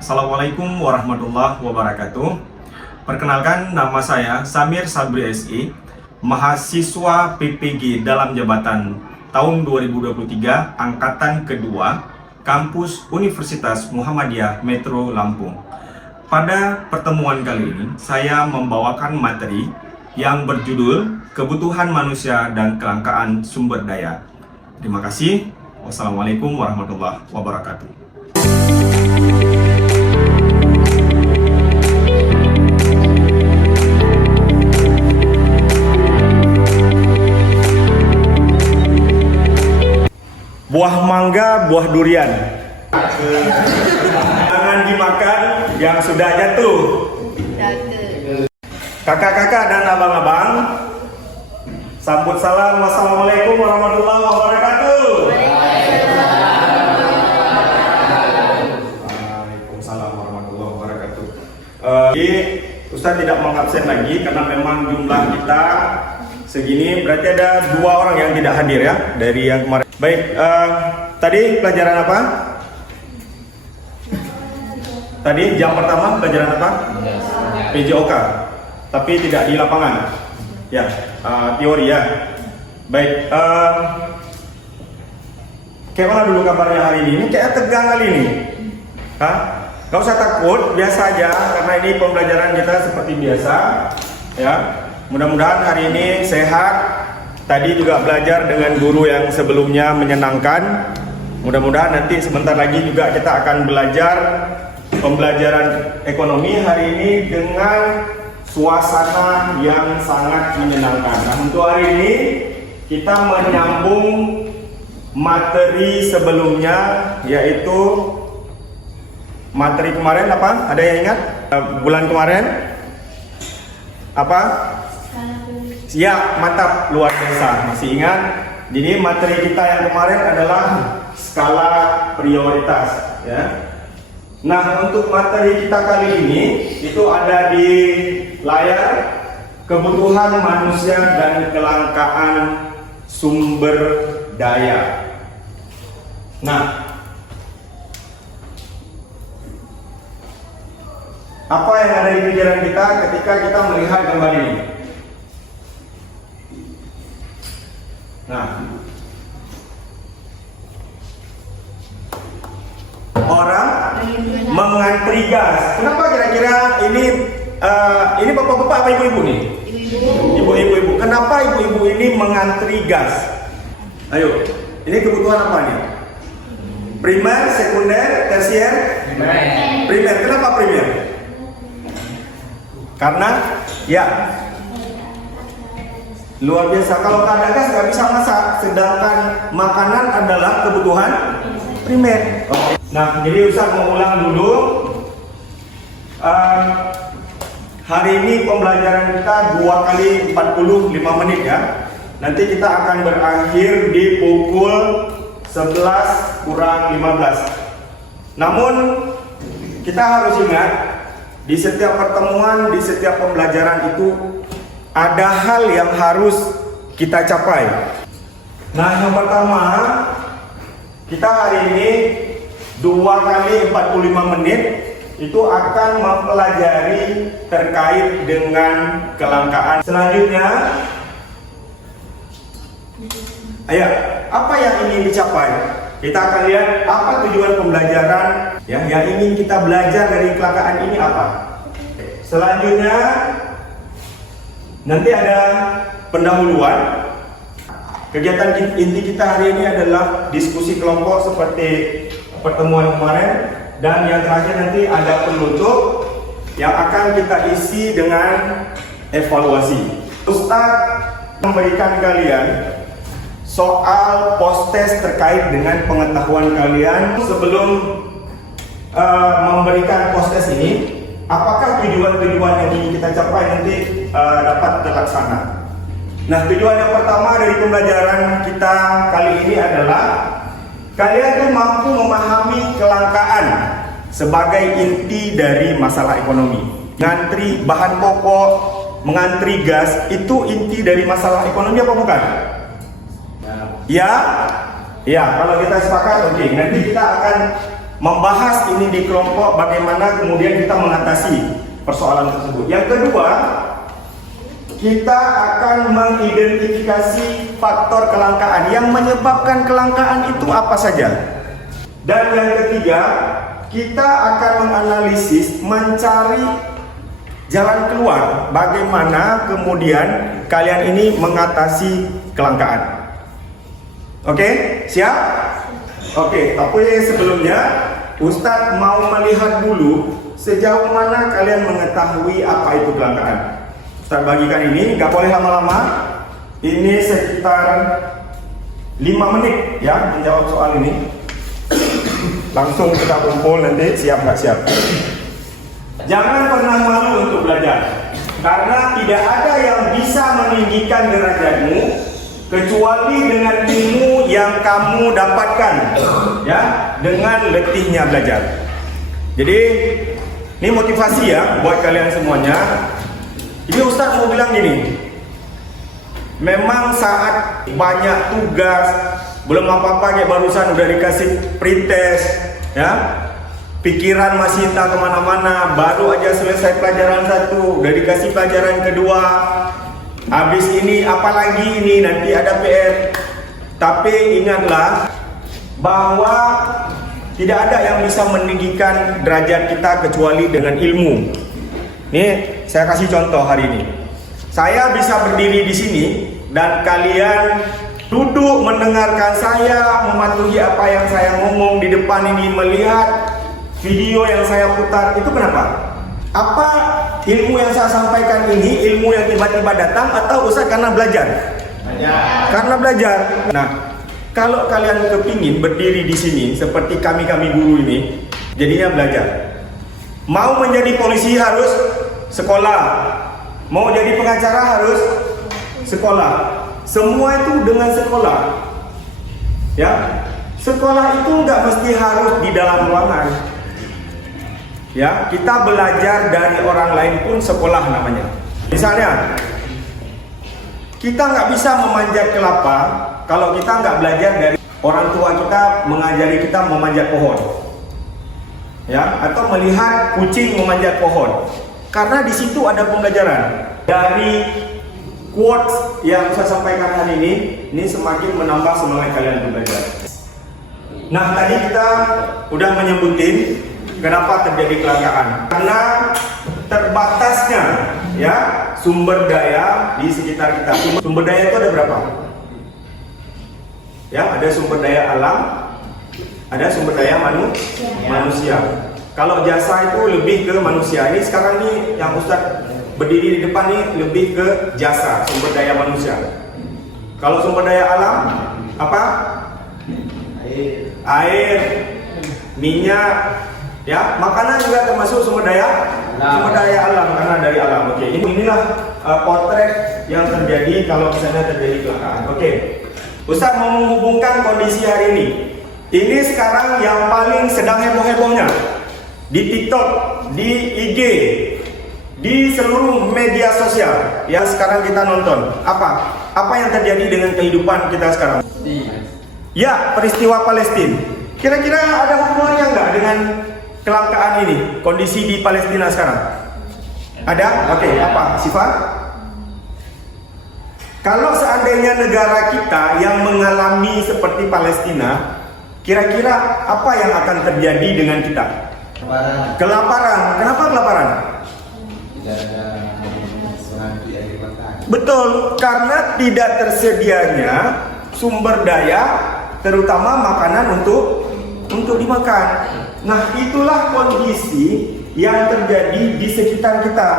Assalamualaikum warahmatullahi wabarakatuh. Perkenalkan, nama saya Samir Sabri SI, mahasiswa PPG dalam jabatan tahun 2023 angkatan kedua, kampus Universitas Muhammadiyah Metro Lampung. Pada pertemuan kali ini, saya membawakan materi yang berjudul Kebutuhan Manusia dan Kelangkaan Sumber Daya. Terima kasih. Wassalamualaikum warahmatullahi wabarakatuh. Buah mangga, buah durian. Jangan dimakan yang sudah jatuh. Kakak-kakak dan abang-abang, sambut salam. Wassalamualaikum warahmatullahi wabarakatuh. Waalaikumsalam warahmatullahi wabarakatuh. Jadi Ustaz tidak mengabsen lagi karena memang jumlah kita segini, berarti ada 2 orang yang tidak hadir ya dari yang kemarin. Baik, tadi pelajaran apa? Tadi jam pertama pelajaran apa? PJOK, tapi tidak di lapangan. Ya, teori ya. Baik, kayak mana dulu kabarnya hari ini? Ini kayak tegang kali ini. Hah? Gak usah takut, biasa aja karena ini pembelajaran kita seperti biasa. Ya, mudah-mudahan hari ini sehat. Tadi juga belajar dengan guru yang sebelumnya menyenangkan. Mudah-mudahan nanti sebentar lagi juga kita akan belajar pembelajaran ekonomi hari ini dengan suasana yang sangat menyenangkan. Nah, untuk hari ini kita menyambung materi sebelumnya, yaitu materi kemarin apa? Ada yang ingat? Bulan kemarin apa? Ya, mantap, luar biasa. Masih ingat? Jadi materi kita yang kemarin adalah skala prioritas ya. Nah, untuk materi kita kali ini itu ada di layar, kebutuhan manusia dan kelangkaan sumber daya. Nah, apa yang ada di pikiran kita ketika kita melihat gambar ini? Nah, orang mengantri gas. Kenapa kira-kira ini bapak-bapak apa ibu-ibu nih? Ibu-ibu. Kenapa ibu-ibu ini mengantri gas? Ayo, ini kebutuhan apa nih? Primer, sekunder, tersier? Primer. Kenapa primer? Karena ya luar biasa, kalau tak ada gas nggak bisa masak, sedangkan makanan adalah kebutuhan primer. Nah, jadi Ustaz mengulang dulu. Hari ini pembelajaran kita 2 kali 45 menit ya. Nanti kita akan berakhir di pukul 11 kurang 15. Namun kita harus ingat, di setiap pertemuan, di setiap pembelajaran itu ada hal yang harus kita capai. Nah, yang pertama, kita hari ini 2 kali 45 menit itu akan mempelajari terkait dengan kelangkaan. Selanjutnya, ayo, apa yang ingin dicapai? Kita akan lihat apa tujuan pembelajaran ya, yang ingin kita belajar dari kelangkaan ini apa. Selanjutnya, nanti ada pendahuluan. Kegiatan inti kita hari ini adalah diskusi kelompok seperti pertemuan kemarin, dan yang terakhir nanti ada penutup yang akan kita isi dengan evaluasi. Ustadz memberikan kalian soal post-test terkait dengan pengetahuan kalian. Sebelum memberikan post-test ini, apakah tujuan-tujuan yang ingin kita capai nanti dapat terlaksana? Nah, tujuan yang pertama dari pembelajaran kita kali ini adalah kalian tuh mampu memahami kelangkaan sebagai inti dari masalah ekonomi. Ngantri bahan pokok, mengantri gas, itu inti dari masalah ekonomi apa bukan? Ya, ya. Kalau kita sepakat, oke. Nanti kita akan membahas ini di kelompok, bagaimana kemudian kita mengatasi persoalan tersebut. Yang kedua, kita akan mengidentifikasi faktor kelangkaan yang menyebabkan kelangkaan itu apa saja. Dan yang ketiga, kita akan menganalisis, mencari jalan keluar bagaimana kemudian kalian ini mengatasi kelangkaan. Oke, siap? Oke, tapi sebelumnya Ustadz mau melihat dulu sejauh mana kalian mengetahui apa itu kelangkaan. Ustadz bagikan ini, nggak boleh lama-lama. Ini sekitar 5 menit ya menjawab soal ini. Langsung kita kumpul nanti, siap nggak siap. Jangan pernah malu untuk belajar, karena tidak ada yang bisa meninggikan derajatmu kecuali dengan ilmu yang kamu dapatkan, ya, dengan letihnya belajar. Jadi ini motivasi ya buat kalian semuanya. Jadi Ustadz mau bilang gini, memang saat banyak tugas, belum apa-apa kayak barusan udah dikasih pretest, ya, pikiran masih entah kemana-mana, baru aja selesai pelajaran 1, udah dikasih pelajaran kedua, habis ini apalagi ini nanti ada PR. Tapi ingatlah bahwa tidak ada yang bisa meninggikan derajat kita kecuali dengan ilmu. Nih, saya kasih contoh hari ini. Saya bisa berdiri di sini dan kalian duduk mendengarkan saya, mematuhi apa yang saya ngomong di depan ini, melihat video yang saya putar. Itu kenapa? Apa ilmu yang saya sampaikan ini ilmu yang tiba-tiba datang atau Ustaz karena belajar? Karena belajar. Nah, kalau kalian kepingin berdiri di sini seperti kami guru ini, jadinya belajar. Mau menjadi polisi harus sekolah, mau jadi pengacara harus sekolah. Semua itu dengan sekolah. Ya, sekolah itu nggak mesti harus di dalam ruangan. Ya, kita belajar dari orang lain pun sekolah namanya. Misalnya, kita nggak bisa memanjat kelapa kalau kita nggak belajar dari orang tua kita mengajari kita memanjat pohon, ya, atau melihat kucing memanjat pohon. Karena di situ ada pembelajaran. Dari quotes yang saya sampaikan hari ini semakin menambah semangat kalian belajar. Nah, tadi kita udah menyebutin kenapa terjadi kelangkaan. Karena terbatasnya ya sumber daya di sekitar kita. Sumber daya itu ada berapa? Ya, ada sumber daya alam, ada sumber daya manusia. Kalau jasa itu lebih ke manusia. Ini sekarang nih yang Ustadz berdiri di depan nih lebih ke jasa, sumber daya manusia. Kalau sumber daya alam apa? Air, minyak, ya, makanan juga termasuk sumber daya alam karena dari alam. Oke, inilah potret yang terjadi kalau misalnya terjadi kelangkaan. Oke, Ustadz mau menghubungkan kondisi hari ini. Ini sekarang yang paling sedang heboh-hebohnya di TikTok, di IG, di seluruh media sosial yang sekarang kita nonton. Apa yang terjadi dengan kehidupan kita sekarang? Ya, peristiwa Palestina. Kira-kira ada hubungannya nggak dengan kelangkaan ini, kondisi di Palestina sekarang? Ada? Oke, apa? Sifat? Kalau seandainya negara kita yang mengalami seperti Palestina, kira-kira apa yang akan terjadi dengan kita? Kelaparan. Kenapa kelaparan? Tidak ada menghadapi air makan. Betul, karena tidak tersedianya sumber daya, terutama makanan untuk dimakan. Nah, itulah kondisi yang terjadi di sekitar kita,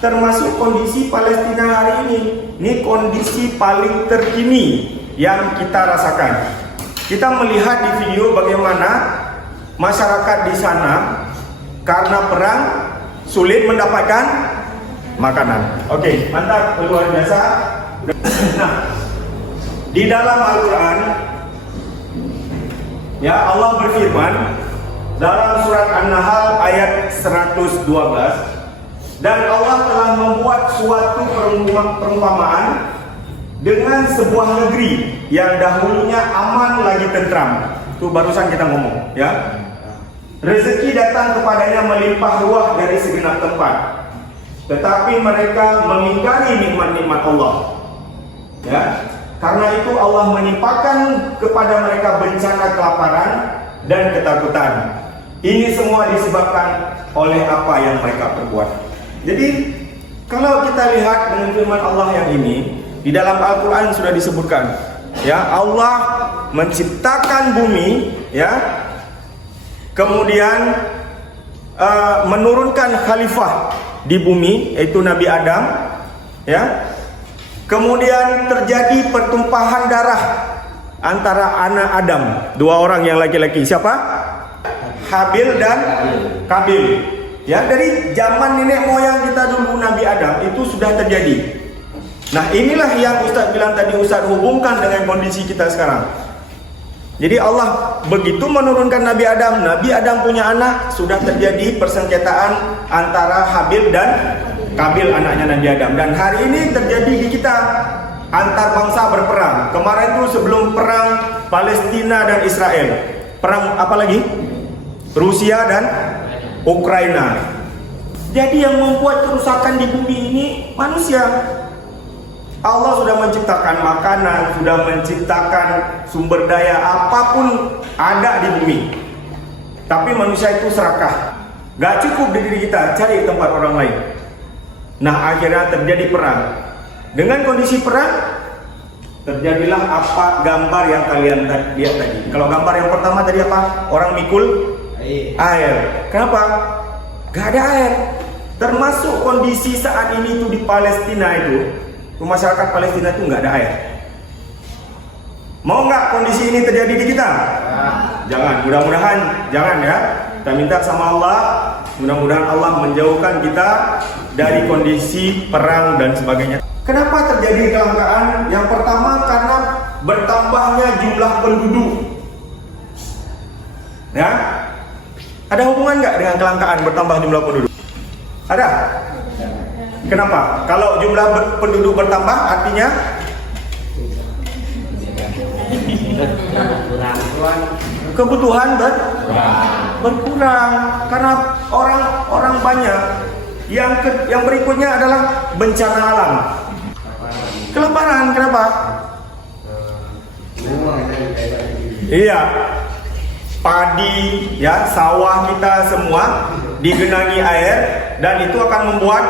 termasuk kondisi Palestina hari ini. Ini kondisi paling terkini yang kita rasakan. Kita melihat di video bagaimana masyarakat di sana karena perang sulit mendapatkan makanan. Oke, mantap, luar biasa. Nah, di dalam Al-Quran, ya, Allah berfirman dalam surat An-Nahl ayat 112, dan Allah telah membuat suatu perumpamaan dengan sebuah negeri yang dahulunya aman lagi tentram. Itu barusan kita ngomong, ya. Rezeki datang kepadanya melimpah ruah dari segenap tempat. Tetapi mereka mengingkari nikmat-nikmat Allah. Ya. Karena itu Allah menimpakan kepada mereka bencana kelaparan dan ketakutan. Ini semua disebabkan oleh apa yang mereka perbuat. Jadi kalau kita lihat dengan firman Allah yang ini, di dalam Al-Quran sudah disebutkan, ya, Allah menciptakan bumi, ya, kemudian menurunkan khalifah di bumi, yaitu Nabi Adam, ya. Kemudian terjadi pertumpahan darah antara anak Adam, dua orang yang laki-laki. Siapa? Habil dan Kabil. Ya, dari zaman nenek moyang kita dulu Nabi Adam itu sudah terjadi. Nah, inilah yang Ustaz bilang tadi, Ustaz hubungkan dengan kondisi kita sekarang. Jadi Allah begitu menurunkan Nabi Adam punya anak, sudah terjadi persengketaan antara Habil dan Kabil, anaknya Nabi Adam. Dan hari ini terjadi di kita, antar bangsa berperang. Kemarin itu sebelum perang Palestina dan Israel, perang apa lagi? Rusia dan Ukraina. Jadi yang membuat kerusakan di bumi ini manusia. Allah sudah menciptakan makanan, sudah menciptakan sumber daya apapun ada di bumi. Tapi manusia itu serakah. Gak cukup di diri kita, cari tempat orang lain. Nah, akhirnya terjadi perang. Dengan kondisi perang, terjadilah apa gambar yang kalian lihat tadi. Kalau gambar yang pertama tadi apa? Orang mikul air. Kenapa? Gak ada air. Termasuk kondisi saat ini itu di Palestina itu, masyarakat Palestina itu nggak ada air. Mau nggak kondisi ini terjadi di kita? Jangan, mudah-mudahan jangan ya. Kita minta sama Allah, mudah-mudahan Allah menjauhkan kita dari kondisi perang dan sebagainya. Kenapa terjadi kelangkaan? Yang pertama karena bertambahnya jumlah penduduk. Ya, ada hubungan nggak dengan kelangkaan bertambah jumlah penduduk? Ada. Kenapa? Kalau jumlah penduduk bertambah artinya kebutuhan berkurang karena orang banyak. Yang berikutnya adalah bencana alam. Kelaparan, kenapa? Iya. Padi, ya, sawah kita semua digenangi air dan itu akan membuat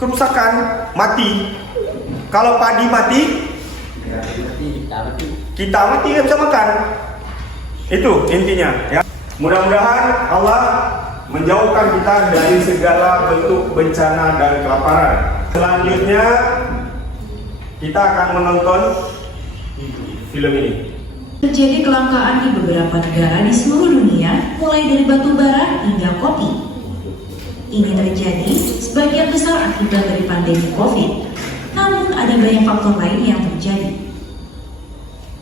kerusakan, mati. Kalau padi mati, kita mati nggak bisa makan. Itu intinya, ya. Mudah-mudahan Allah menjauhkan kita dari segala bentuk bencana dan kelaparan. Selanjutnya kita akan menonton film ini. Terjadi kelangkaan di beberapa negara di seluruh dunia, mulai dari batu bara hingga kopi. Ini terjadi sebagian besar akibat dari pandemi COVID. Namun ada banyak faktor lain yang terjadi.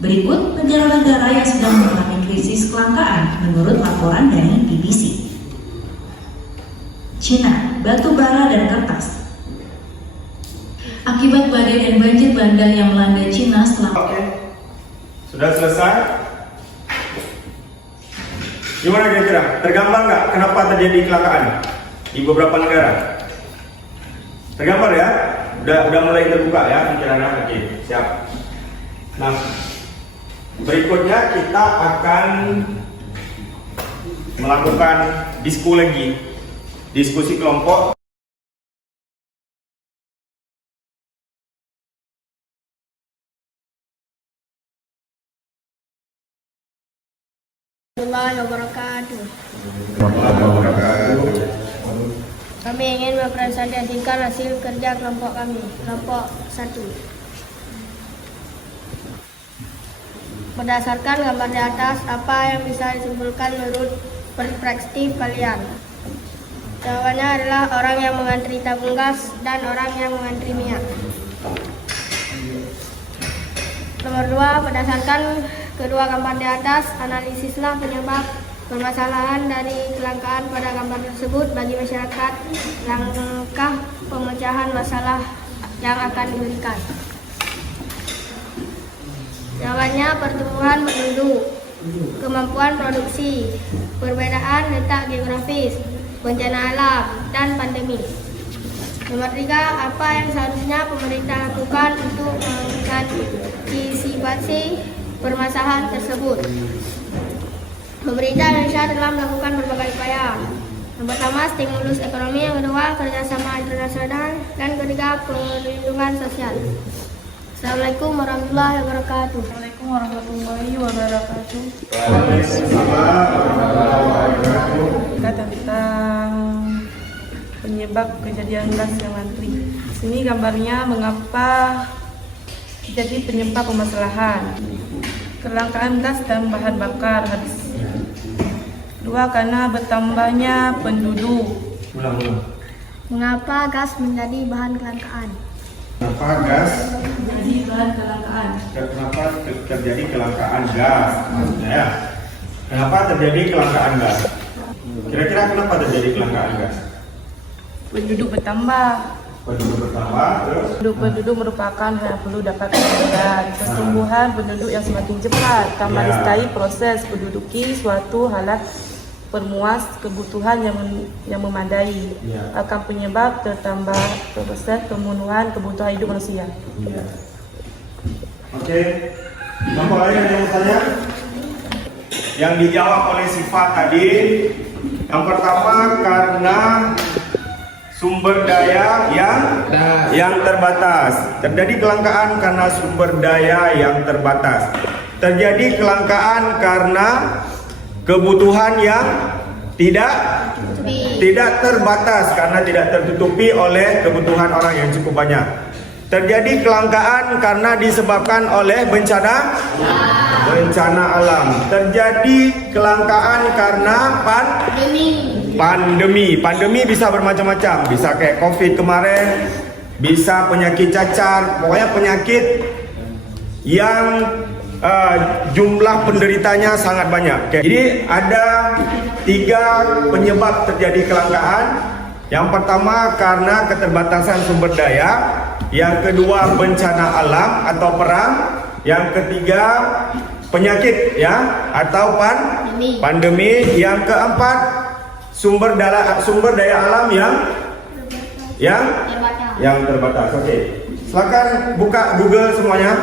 Berikut negara-negara yang sedang mengalami krisis kelangkaan menurut laporan dari BBC. Cina, batu bara dan kertas. Akibat badai dan banjir bandang yang melanda Cina setelah... Oke. Sudah selesai? Gimana kira-kira? Tergambar nggak kenapa terjadi kelangkaan di beberapa negara? Tergambar ya? Udah mulai terbuka ya pikirannya. Oke, siap. Nah, berikutnya kita akan melakukan diskusi kelompok. Wabarakatuh. Kami ingin mempresentasikan hasil kerja kelompok kami, kelompok 1. Berdasarkan gambar di atas, apa yang bisa disimpulkan menurut perspektif kalian? Jawabannya adalah orang yang mengantri tabung gas dan orang yang mengantri minyak. Nomor 2, berdasarkan kedua gambar di atas, analisislah penyebab permasalahan dari kelangkaan pada gambar tersebut bagi masyarakat, langkah pemecahan masalah yang akan diberikan. Jawabannya pertumbuhan penduduk. kemampuan produksi, perbedaan letak geografis, bencana alam, dan pandemi. Nomor 3, apa yang seharusnya pemerintah lakukan untuk mengantisipasi permasalahan tersebut? Pemerintah Indonesia telah melakukan berbagai upaya. Yang pertama, stimulus ekonomi. Yang kedua, kerjasama internasional. Dan ketiga, perlindungan sosial. Assalamualaikum warahmatullahi wabarakatuh. Assalamualaikum warahmatullahi wabarakatuh. Kita tentang penyebab kejadian gas yang antri. Di sini gambarnya mengapa jadi penyebab permasalahan. Kelangkaan gas dan bahan bakar habis. 2, karena bertambahnya penduduk. Mengapa gas menjadi bahan kelangkaan? Kenapa gas? Jadi bahan kelangkaan. Kenapa terjadi kelangkaan gas? Maksudnya ya. Kenapa terjadi kelangkaan gas? Kira-kira kenapa terjadi kelangkaan gas? Penduduk bertambah. Penduduk bertambah, terus Penduduk merupakan hal yang perlu dapat dilakukan. Pertumbuhan penduduk yang semakin cepat, tambah Ya. niscaya proses penduduki suatu halat permuas kebutuhan yang memadai Ya. akan penyebab tertambah proses pemenuhan kebutuhan hidup manusia. iya. Oke. Nomor lain yang mau tanya? Yang dijawab oleh Sifat tadi, yang pertama karena sumber daya yang terbatas. Terjadi kelangkaan karena sumber daya yang terbatas. Terjadi kelangkaan karena kebutuhan yang tidak terbatas karena tidak tertutupi oleh kebutuhan orang yang cukup banyak. Terjadi kelangkaan karena disebabkan oleh bencana alam. Terjadi kelangkaan karena Pandemi bisa bermacam-macam, bisa kayak COVID kemarin, bisa penyakit cacar, pokoknya penyakit yang jumlah penderitanya sangat banyak. Jadi ada 3 penyebab terjadi kelangkaan. Yang pertama karena keterbatasan sumber daya, yang kedua bencana alam atau perang, yang ketiga penyakit ya atau pandemi, yang keempat sumber daya alam yang terbatas. Oke. Silakan buka Google semuanya.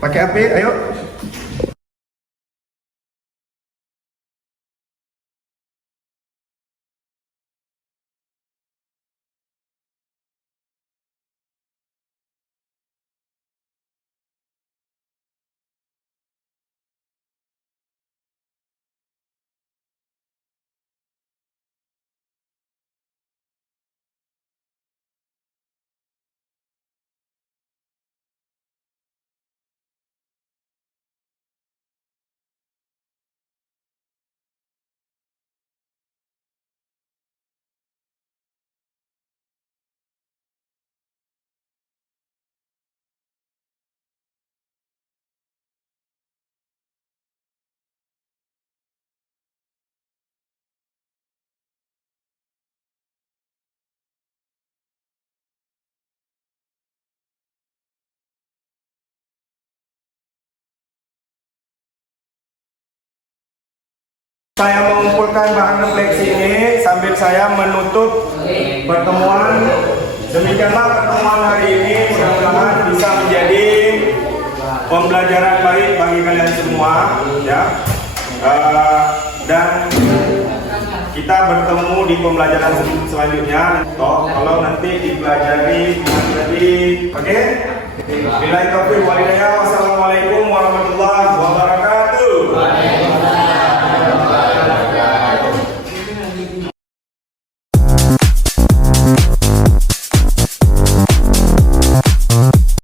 Pakai HP, ayo. Saya mengumpulkan bahan refleksi ini sambil saya menutup pertemuan. Demikianlah pertemuan hari ini, mudah-mudahan bisa menjadi pembelajaran baik bagi kalian semua, ya. Dan kita bertemu di pembelajaran selanjutnya. Kalau nanti dipelajari, oke? Billahi taufiq wal hidayah. Wassalamualaikum